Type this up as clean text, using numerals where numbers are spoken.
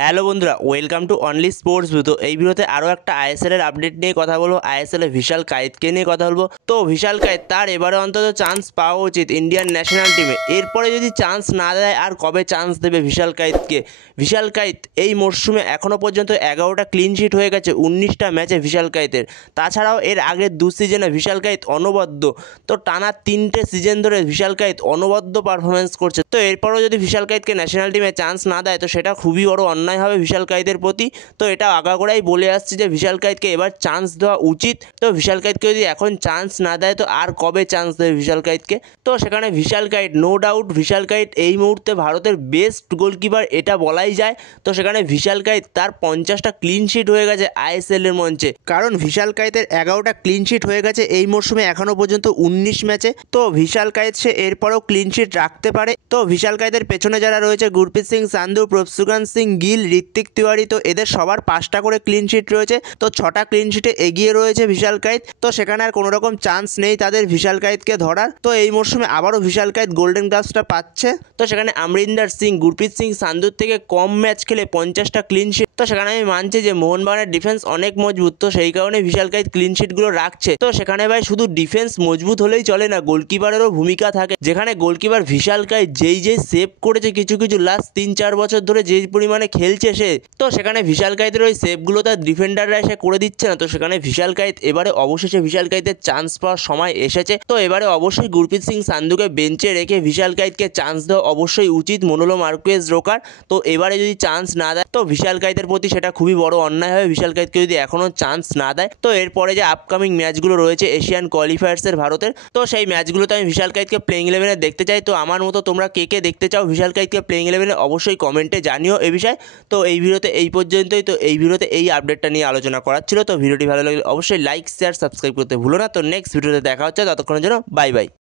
Hello বন্ধুরা, welcome to only sports view. তো এই ভিডিওতে আরও একটা আইএসএল এর আপডেট নিয়ে কথা বলবো। আইএসএল এ ভিশাল কায়েতকে নিয়ে কথা বলবো। তো ভিশাল কায়েত তার এবারে অন্তত চান্স পাওয়া উচিত ইন্ডিয়ান ন্যাশনাল টিমে। এরপরে যদি চান্স না দেয় আর কবে চান্স দেবে ভিশাল কায়েতকে? ভিশাল কায়েত এই মরশুমে এখনও পর্যন্ত 11টা ক্লিন শিট হয়ে গেছে 19টা ম্যাচে ভিশাল কায়েতের। তাছাড়াও এর আগের দু সিজনে ভিশাল কায়েত অনবদ্য, তো টানা 3টে সিজন ধরে ভিশাল কায়েত অনবদ্য পারফরমেন্স করছে। তো এরপরও যদি ভিশাল কায়েতকে ন্যাশনাল টিমে চান্স না দেয় তো সেটা খুবই বড় অন্যায় হবে ভিশাল কায়েতের প্রতি। তো এটা আগাগোড়াই বলে আসছে যে ভিশাল কায়েতকে এবার চান্স দেওয়া উচিত। তো ভিশাল কায়েতকে যদি এখন চান্স না দেয় তো আর কবে চান্স দেবে ভিশাল কায়েতকে? তো সেখানে ভিশাল কায়েত, নো ডাউট ভিশাল কায়েত এই মুহূর্তে ভারতের বেস্ট গোলকিপার, এটা বলাই যায়। তো সেখানে ভিশাল কায়েত তার 50টা ক্লিন শিট হয়ে গেছে আইএসএল এর মঞ্চে, কারণ ভিশাল কায়েতের 11টা ক্লিন শিট হয়ে গেছে এই মরশুমে এখনও পর্যন্ত 19 ম্যাচে। তো ভিশাল কায়েত সে এরপরও ক্লিন শিট রাখতে পারে। তো ভিশাল কায়েতের পেছনে যারা রয়েছে, গুরপ্রীত সিং সান্ধু, প্রভসুগান সিং গিল, ঋত্বিক তিওয়ারি, তো এদের সবার 5টা করে ক্লিন শিট রয়েছে। তো 6টা ক্লিন শিটে এগিয়ে রয়েছে ভিশাল কায়েত। তো সেখানে আর কোনো রকম চান্স নেই তাদের ভিশাল কায়েতকে ধরার। তো এই মরশুমে আবারও ভিশাল কায়েত গোল্ডেন গ্লাভসটা পাচ্ছে। তো সেখানে আমরিন্দর সিং, গুরপ্রীত সিং সান্ধুর থেকে কম ম্যাচ খেলে 50টা ক্লিন শিট। তো সেখানে আমি মানছি যে মোহনবাগানের ডিফেন্স অনেক মজবুত, তো সেই কারণে ভিশাল কায়েত ক্লিন শিটগুলো রাখছে। তো সেখানে ভাই শুধু ডিফেন্স মজবুত হলেই চলে না, গোলকিপারেরও ভূমিকা থাকে। যেখানে গোলকিপার ভিশাল কায়েত যেই সেভ করেছে কিছু লাস্ট 3-4 বছর ধরে যে পরিমাণে খেলছে সে, তো সেখানে ভিশাল কায়েতের ওই সেভগুলো তার ডিফেন্ডাররা এসে করে দিচ্ছে না। তো সেখানে ভিশাল কায়েত এবারে অবশেষে ভিশাল কায়েতের চান্স পাওয়ার সময় এসেছে। তো এবারে অবশ্যই গুরপ্রীত সিং সান্ধুকে বেঞ্চে রেখে ভিশাল কায়েতকে চান্স দেওয়া অবশ্যই উচিত, মনোলো মার্কুয়েজ রোকার। তো এবারে যদি চান্স না দেয় তো ভিশাল কায়েতের প্রতি সেটা খুবই বড় অন্যায় হবে ভিশাল কায়েতকে যদি এখনও চান্স না দেয়। তো এরপরে যে আপকামিং ম্যাচগুলো রয়েছে এশিয়ান কোয়ালিফায়ার্সের ভারতের, তো সেই ম্যাচগুলোতে আমি ভিশাল কায়েতকে প্লেইং 11-এ দেখতে চাই। তো আমার মতো তোমরা কে কে দেখতে চাও ভিশাল কায়েতকে প্লেইং 11-এ অবশ্যই কমেন্টে জানিও এ বিষয়ে। তো এই ভিডিওতে এই পর্যন্তই। তো এই ভিডিওতে এই আপডেটটা নিয়ে আলোচনা করার ছিল। তো ভিডিওটি ভালো লাগলে অবশ্যই লাইক, শেয়ার, সাবস্ক্রাইব করতে ভুলো না। তো নেক্সট ভিডিওতে দেখা হচ্ছে, ততক্ষণের জন্য বাই বাই।